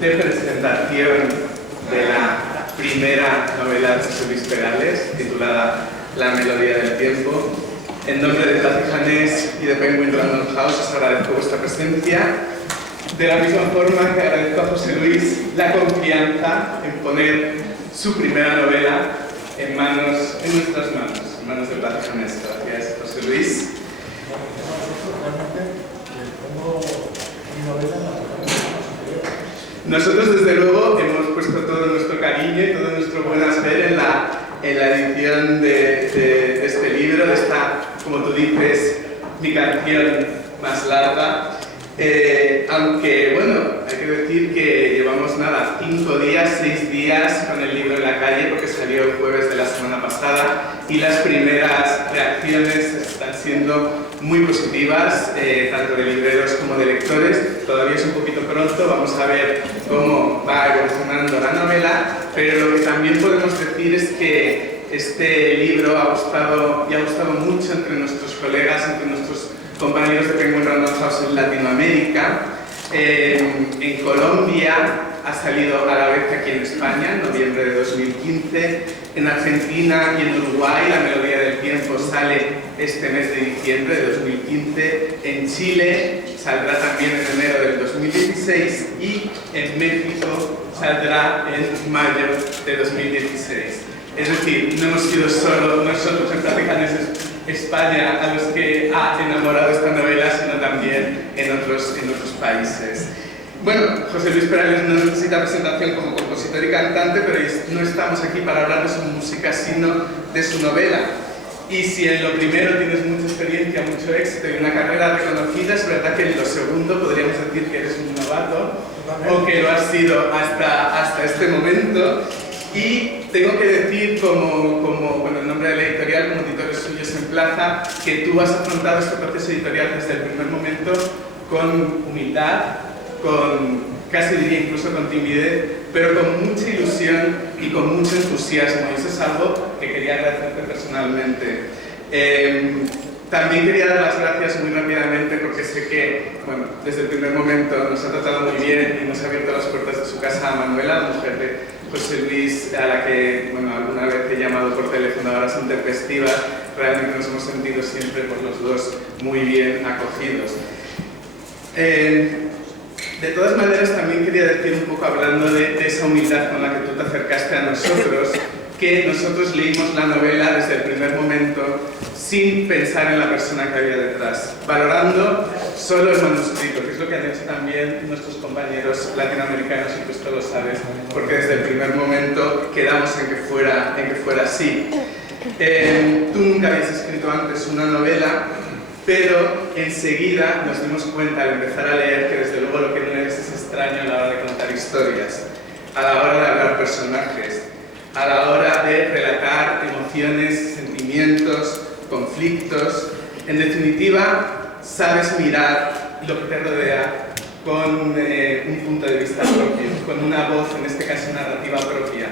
de presentación de la primera novela de José Luis Perales, titulada La melodía del tiempo. En nombre de Plaza Janés y de Penguin Random House os agradezco vuestra presencia. De la misma forma que agradezco a José Luis la confianza en poner su primera novela en nuestras manos, en manos de Plaza Janés. Gracias, José Luis. Nosotros, desde luego, hemos puesto todo nuestro cariño y todo nuestro buen hacer en la edición de este libro, de esta, como tú dices, mi canción más larga. Aunque, bueno, hay que decir que llevamos nada, 6 días con el libro en la calle, porque salió el jueves de la semana pasada, y las primeras reacciones están siendo muy positivas, tanto de libreros como de lectores. Todavía es un poquito pronto, vamos a ver cómo va evolucionando la novela, pero lo que también podemos decir es que este libro ha gustado mucho entre nuestros colegas, entre nuestros compañeros de Penguin Random House en Latinoamérica. En Colombia ha salido a la vez que aquí en España, en noviembre de 2015. En Argentina y en Uruguay La melodía del tiempo sale este mes de diciembre de 2015. En Chile saldrá también en enero del 2016 y en México saldrá en mayo de 2016. Es decir, no hemos sido solo nosotros en Plaza Janés España a los que ha enamorado esta novela, sino también en otros países. Bueno, José Luis Perales no necesita presentación como compositor y cantante, pero no estamos aquí para hablar de su música, sino de su novela. Y si en lo primero tienes mucha experiencia, mucho éxito y una carrera reconocida, es verdad que en lo segundo podríamos decir que eres un novato, o que lo has sido hasta este momento. Y tengo que decir, como en nombre de la editorial, como editores suyos en Plaza, que tú has afrontado este proceso editorial desde el primer momento con humildad, casi diría incluso con timidez, pero con mucha ilusión y con mucho entusiasmo. Y eso es algo que quería agradecerte personalmente. También quería dar las gracias muy rápidamente porque sé que, bueno, desde el primer momento nos ha tratado muy bien y nos ha abierto las puertas de su casa a Manuela, la mujer de José Luis, a la que, bueno, alguna vez he llamado por teléfono a horas intempestivas. Realmente nos hemos sentido siempre por los dos muy bien acogidos. De todas maneras, también quería decir un poco, hablando de esa humildad con la que tú te acercaste a nosotros, que nosotros leímos la novela desde el primer momento sin pensar en la persona que había detrás, valorando solo el manuscrito, que es lo que han hecho también nuestros compañeros latinoamericanos, y tú esto lo sabes, porque desde el primer momento quedamos en que fuera así. Tú nunca habías escrito antes una novela, pero enseguida nos dimos cuenta al empezar a leer que desde luego lo que no eres es extraño a la hora de contar historias, a la hora de hablar personajes, a la hora de relatar emociones, sentimientos, conflictos. En definitiva, sabes mirar lo que te rodea con un punto de vista propio, con una voz, en este caso narrativa propia.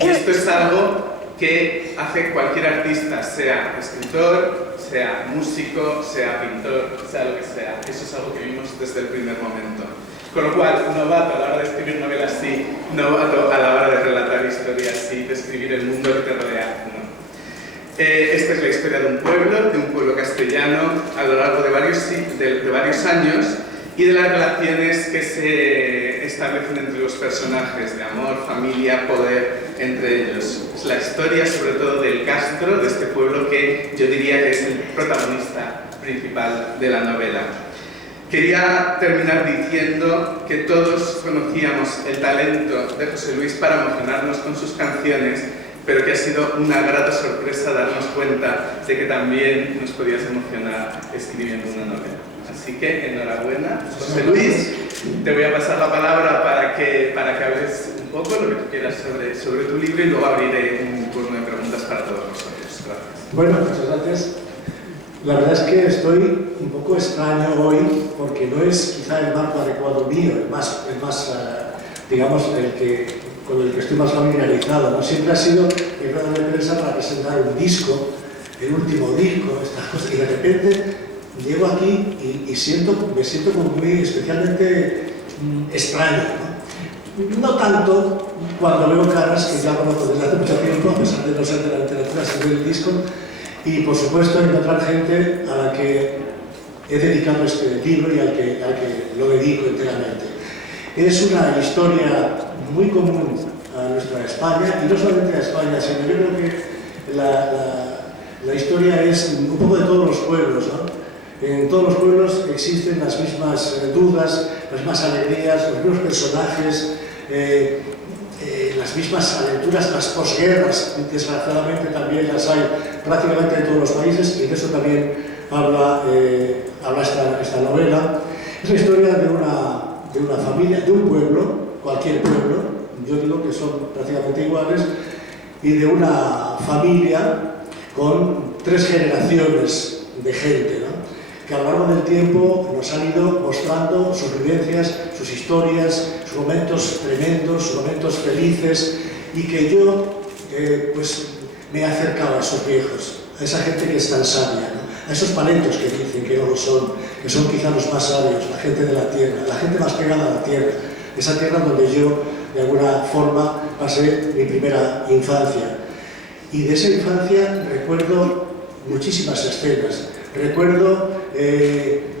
Y esto es algo que hace cualquier artista, sea escritor, sea músico, sea pintor, sea lo que sea. Eso es algo que vimos desde el primer momento. Con lo cual, novato a la hora de escribir novelas sí, novato a la hora de relatar historias sí, de escribir el mundo que te rodea no. Esta es la historia de un pueblo castellano a lo largo de varios años, y de las relaciones que se establecen entre los personajes, de amor, familia, poder, entre ellos. Es la historia sobre todo del Castro, de este pueblo que yo diría que es el protagonista principal de la novela. Quería terminar diciendo que todos conocíamos el talento de José Luis para emocionarnos con sus canciones, pero que ha sido una grata sorpresa darnos cuenta de que también nos podías emocionar escribiendo una novela. Así que enhorabuena, José Luis. Te voy a pasar la palabra para que hables un poco lo que tú quieras sobre tu libro, y luego abriré un turno de preguntas para todos nosotros. Gracias. Bueno, muchas gracias. La verdad es que estoy un poco extraño hoy, porque no es quizá el marco adecuado mío, digamos, con el que estoy más familiarizado, ¿no? Siempre ha sido el grado de prensa para presentar un disco, el último disco, estas cosas, y de repente llego aquí y me siento como muy especialmente extraño, ¿no? No tanto cuando veo caras que ya conozco desde hace mucho tiempo, a pesar de no ser de la literatura, sino del disco, y por supuesto encontrar gente a la que he dedicado este libro y al que lo dedico enteramente. Es una historia muy común a nuestra España, y no solamente a España, sino yo creo que la historia es un poco de todos los pueblos, ¿no? En todos los pueblos existen las mismas dudas, las mismas alegrías, los mismos personajes, las mismas aventuras, las posguerras, desgraciadamente también las hay prácticamente en todos los países, y de eso también habla esta novela. Es la historia de una familia, de un pueblo, cualquier pueblo, yo digo que son prácticamente iguales, y de una familia con 3 generaciones de gente, ¿no? Que a lo largo del tiempo nos han ido mostrando sus vivencias, sus historias, sus momentos tremendos, sus momentos felices, y que yo pues me he acercado a esos viejos, a esa gente que es tan sabia, ¿no? A esos paletos que dicen que no lo son, que son quizá los más sabios, la gente de la tierra, la gente más pegada a la tierra, esa tierra donde yo de alguna forma pasé mi primera infancia. Y de esa infancia recuerdo muchísimas escenas. Recuerdo,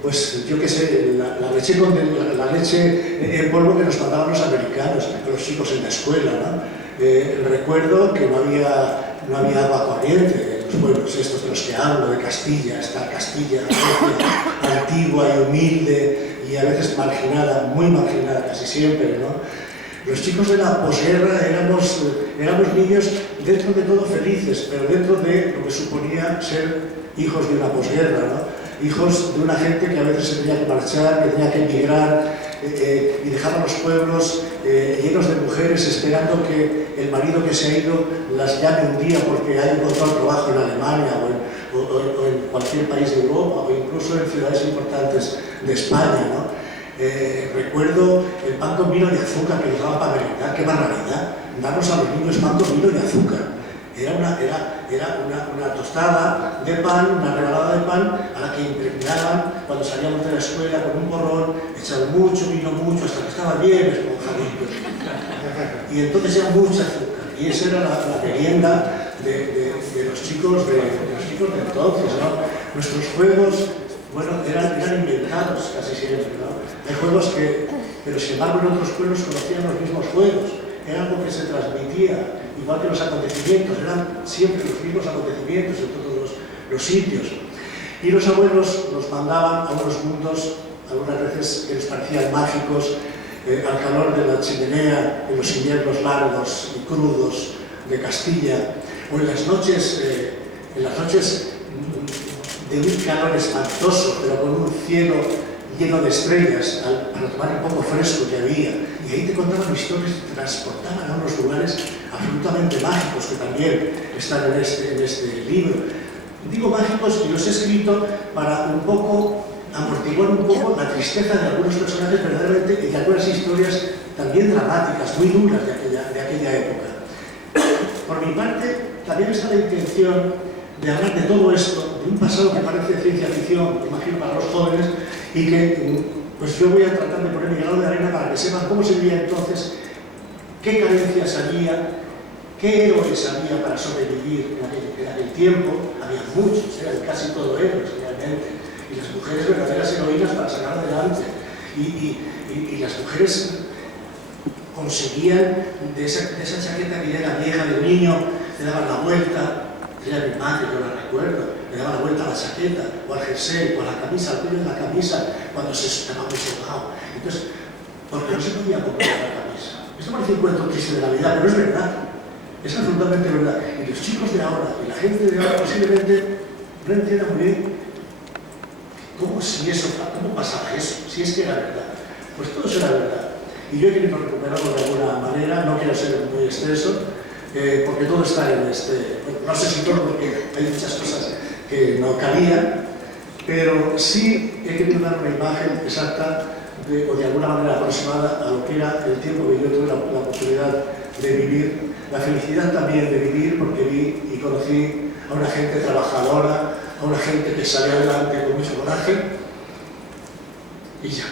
pues yo qué sé, la leche en polvo que nos mandaban los americanos, a los chicos en la escuela, ¿no? Recuerdo que no había agua corriente en los pueblos estos de los que hablo, de Castilla, esta Castilla antigua y humilde y a veces marginada, muy marginada casi siempre, ¿no? Los chicos de la posguerra éramos niños dentro de todo felices, pero dentro de lo que suponía ser hijos de una posguerra, ¿no? Hijos de una gente que a veces se tenía que marchar, que tenía que emigrar, y dejaban los pueblos llenos de mujeres esperando que el marido que se ha ido las llame un día porque ha encontrado trabajo en Alemania o en cualquier país de Europa o incluso en ciudades importantes de España, ¿no? Recuerdo el pan con vino y azúcar que nos daban para merendar. ¡Qué barbaridad! Darnos a los niños pan con vino y azúcar. Era una tostada de pan, una regalada de pan a la que impregnaban cuando salíamos de la escuela con un porrón, echaban mucho vino, mucho, hasta que estaba bien esponjadito. Y entonces era mucha azúcar. Y esa era la merienda de los chicos de entonces, ¿no? Nuestros juegos, bueno, eran inventados casi siempre, ¿no? Hay juegos pero sin embargo en otros pueblos conocían los mismos juegos. Era algo que se transmitía, igual que los acontecimientos, eran siempre los mismos acontecimientos en todos los sitios. Y los abuelos nos mandaban a unos mundos, algunas veces que les parecían mágicos, al calor de la chimenea, en los inviernos largos y crudos de Castilla, o en las noches de un calor espantoso, pero con un cielo lleno de estrellas, para tomar un poco fresco que había. Y ahí te contaban historias y te transportaban a unos lugares absolutamente mágicos que también están en este libro. Digo mágicos y los he escrito para un poco amortiguar un poco la tristeza de algunos personajes verdaderamente y de algunas historias también dramáticas, muy duras de aquella época. Por mi parte, también está la intención de hablar de todo esto, de un pasado que parece ciencia ficción, imagino para los jóvenes, y que pues yo voy a tratar de poner mi grano de arena para que sepan cómo se veía entonces, qué carencias había, qué héroes había para sobrevivir en aquel tiempo. Había muchos, eran casi todos héroes realmente, y las mujeres verdaderas heroínas para sacar adelante. Y las mujeres conseguían de esa chaqueta que ya era vieja de niño, le daban la vuelta. Era mi madre, yo la recuerdo, le daba la vuelta a la chaqueta, o al jersey, o a la camisa, al cuello de la camisa, cuando se estaba muy sentado. Entonces, porque no se podía comprar la camisa. Esto parece un cuento triste de la vida, pero es verdad. Es absolutamente verdad. Y los chicos de ahora, y la gente de ahora posiblemente, no entiendan muy bien cómo pasaba eso, si es que era verdad. Pues todo eso era verdad. Y yo he querido recuperarlo de alguna manera, no quiero ser muy extenso, porque todo está en no sé si todo, porque hay muchas cosas que no cabían, pero sí he querido dar una imagen exacta o de alguna manera aproximada a lo que era el tiempo que yo tuve la oportunidad de vivir, la felicidad también de vivir, porque vi y conocí a una gente trabajadora, a una gente que salió adelante con mucho coraje, y ya.